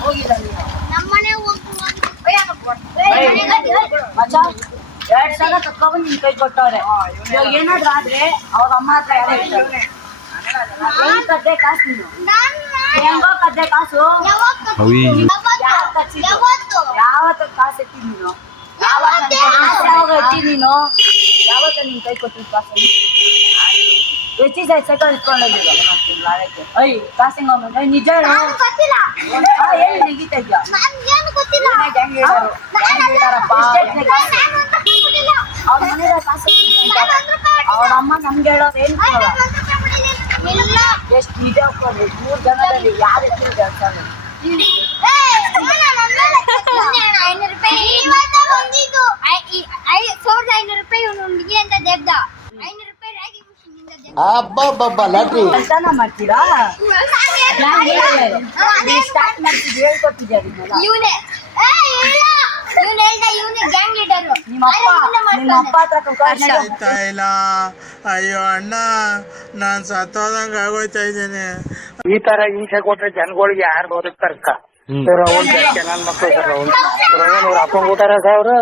ಹೋಗಿಲ್ಲ ನೀನು ನಮ್ಮನೆ ಹೋಗ್ತು ಮಚ್ಚ 2 ಸಲ ತಕ್ಕೊಬಂದು ನಿನ್ ಕೈ ಕೊಟ್ಟವ್ರೆ. ಇವಾಗ ಏನಾದ್ರು ಆದ್ರೆ ಅವ್ರ ಅಮ್ಮ ಹತ್ರ ಯಾರೇ ಇರ್ತಾರೆ. ಏನ್ ಕದ್ದೆ ಕಾಸು ನೀನು? ಹೆಂಗೋ ಕದ್ದೆ ಕಾಸು? ಯಾವತ್ತ ಕಾಸು ಎತ್ತಿ ನೀನು? ಯಾವಾಗ ಎತ್ತಿ ನೀನು? ಯಾವತ್ತ ನಿನ್ ಕೈ ಕೊಟ್ಟಿದ್ ಕಾಸು? ಹೆಚ್ಚಿ ಸೈಕಲ್ ಇಟ್ಕೊಂಡೋಗಿಲ್ಲ ಐ ಕಾಸು ಹೆಂಗ ನಿಜ ಏನ್ ನೆಗಿತಾ ಇದ್ಯಾ? ಅವ್ರ ಮನೆಯ ಕಾಸು ಅವ್ರ ಅಮ್ಮ ನಮ್ಗೆ ಹೇಳೋರು ಏನ್ ಎಷ್ಟು ನಿಜ 3 ಜನದಲ್ಲಿ ಯಾರು ಎತ್ತಿದೆ ಅಂತ ಕೆಲಸನ ಮಾಡ್ತೀರಾ? ಸ್ಟಾರ್ಟ್ ಮಾಡ್ತಿದ್ದು ಹೇಳ್ಕೊಟ್ಟಿದ್ಯಾ ನಿಮ್ಮ ಅಪ್ಪ ಹತ್ರ ಇಲ್ಲ. ಅಯ್ಯೋ ಅಣ್ಣ ನಾನ್ ಸತ್ತೋದಂಗ ಆಗೋಯ್ತಾ ಇದ್ದೇನೆ. ಈ ತರ ಹಿಂಸೆ ಕೊಟ್ರೆ ಜನಗಳಿಗೆ ಯಾರು ಬದುಕ್ತಾರ? ನನ್ನ ಮಕ್ಕಳು ಸರ್ ಅವ್ರ ಅಪ್ಪಂಗ್ ಊಟಾರ ಅವ್ರು